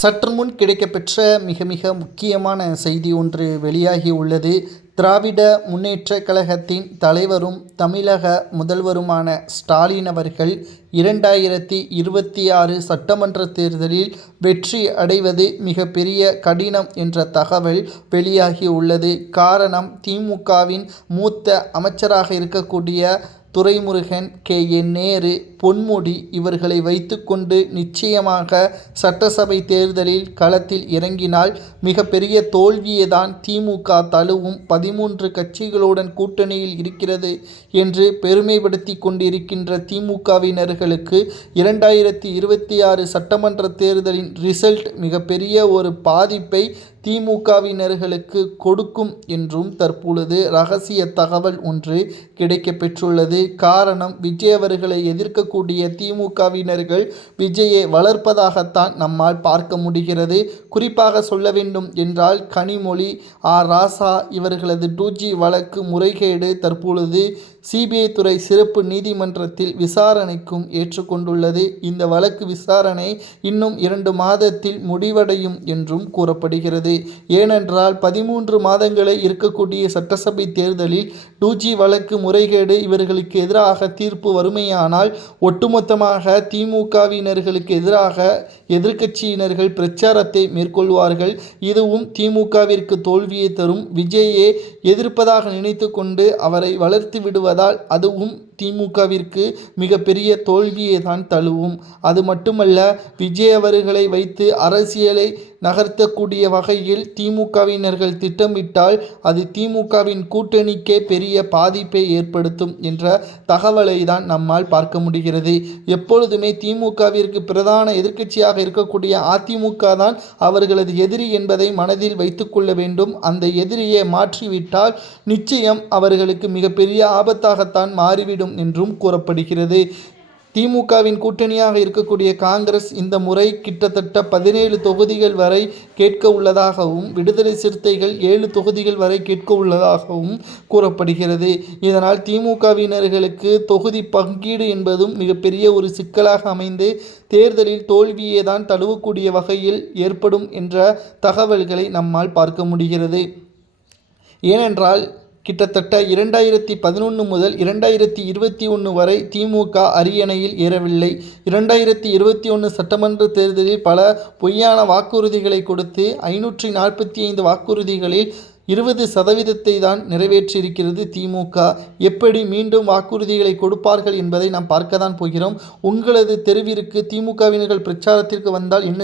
சற்று முன் கிடைக்கப்பெற்ற மிக மிக முக்கியமான செய்தி ஒன்று வெளியாகி உள்ளது. திராவிட முன்னேற்றக் கழகத்தின் தலைவரும் தமிழக முதல்வருமான ஸ்டாலின் அவர்கள் 2026 சட்டமன்ற தேர்தலில் வெற்றி அடைவது மிகப்பெரிய கடினம் என்ற தகவல் வெளியாகி உள்ளது. காரணம், திமுகவின் மூத்த அமைச்சராக இருக்கக்கூடிய துரைமுருகன், கே.என். நேரு, பொன்முடி இவர்களை வைத்துக்கொண்டு நிச்சயமாக சட்டசபை தேர்தலில் களத்தில் இறங்கினால் மிகப்பெரிய தோல்வியை தான் திமுக தழுவும். 13 கட்சிகளுடன் கூட்டணியில் இருக்கிறது என்று பெருமைப்படுத்தி கொண்டிருக்கின்ற திமுகவினர்களுக்கு 2026 சட்டமன்ற தேர்தலின் ரிசல்ட் மிகப்பெரிய ஒரு பாதிப்பை திமுகவினர்களுக்கு கொடுக்கும் என்றும் தற்பொழுது ரகசிய தகவல் ஒன்று கிடைக்கப்பெற்றுள்ளது. காரணம், விஜய் அவர்களை எதிர்க்கக்கூடிய திமுகவினர்கள் விஜயை வளர்ப்பதாகத்தான் நம்மால் பார்க்க முடிகிறது. குறிப்பாக சொல்ல வேண்டும் என்றால், கனிமொழி, ராசா இவர்களது 2G வழக்கு முறைகேடு தற்பொழுது சிபிஐ துறை சிறப்பு நீதிமன்றத்தில் விசாரணைக்கும் ஏற்றுக்கொண்டுள்ளது. இந்த வழக்கு விசாரணை இன்னும் 2 மாதத்தில் முடிவடையும் என்றும் கூறப்படுகிறது. ஏனென்றால் 13 மாதங்களை இருக்கக்கூடிய சட்டசபை தேர்தலில் 2G வழக்கு முறைகேடு இவர்களுக்கு எதிராக தீர்ப்பு வறுமையானால் ஒட்டுமொத்தமாக திமுகவினர்களுக்கு எதிராக எதிர்க்கட்சியினர்கள் பிரச்சாரத்தை மேற்கொள்வார்கள். இதுவும் திமுகவிற்கு தோல்வியை தரும். விஜயை எதிர்ப்பதாக நினைத்து கொண்டு அவரை வளர்த்து விடுவதால் அதுவும் திமுகவிற்கு மிகப்பெரிய தோல்வியை தான் தழுவும். அது மட்டுமல்ல, விஜய் அவர்களை வைத்து அரசியலை நகர்த்தக்கூடிய வகையில் திமுகவினர்கள் திட்டமிட்டால் அது திமுகவின் கூட்டணிக்கே பெரிய பாதிப்பை ஏற்படுத்தும் என்ற தகவலை தான் நம்மால் பார்க்க முடிகிறது. எப்பொழுதுமே திமுகவிற்கு பிரதான எதிர்க்கட்சியாக இருக்கக்கூடிய அதிமுக தான் அவர்களது எதிரி என்பதை மனதில் வைத்துக்கொள்ள வேண்டும். அந்த எதிரியை மாற்றிவிட்டால் நிச்சயம் அவர்களுக்கு மிகப்பெரிய ஆபத்தாகத்தான் மாறிவிடும் என்றும் கூறப்படுகிறது. திமுகவின் கூட்டணியாக இருக்கக்கூடிய காங்கிரஸ் இந்த முறை கிட்டத்தட்ட 17 தொகுதிகள் வரை கேட்க உள்ளதாகவும், விடுதலை சிறுத்தைகள் 7 தொகுதிகள் வரை கேட்க உள்ளதாகவும் கூறப்படுகிறது. இதனால் திமுகவினர்களுக்கு தொகுதி பங்கீடு என்பதும் மிகப்பெரிய ஒரு சிக்கலாக அமைந்து தேர்தலில் தோல்வியை தான் தழுவக்கூடிய வகையில் ஏற்படும் என்ற தகவல்களை நம்மால் பார்க்க முடிகிறது. ஏனென்றால் கிட்டத்தட்ட 2011 முதல் 2021 வரை திமுக அரியணையில் ஏறவில்லை. 2021 சட்டமன்ற தேர்தலில் பல பொய்யான வாக்குறுதிகளை கொடுத்து 545 வாக்குறுதிகளில் 20% தான் நிறைவேற்றியிருக்கிறது திமுக. எப்படி மீண்டும் வாக்குறுதிகளை கொடுப்பார்கள் என்பதை நாம் பார்க்க தான் போகிறோம். உங்களது தெருவிற்கு திமுகவினர்கள் பிரச்சாரத்திற்கு வந்தால் என்ன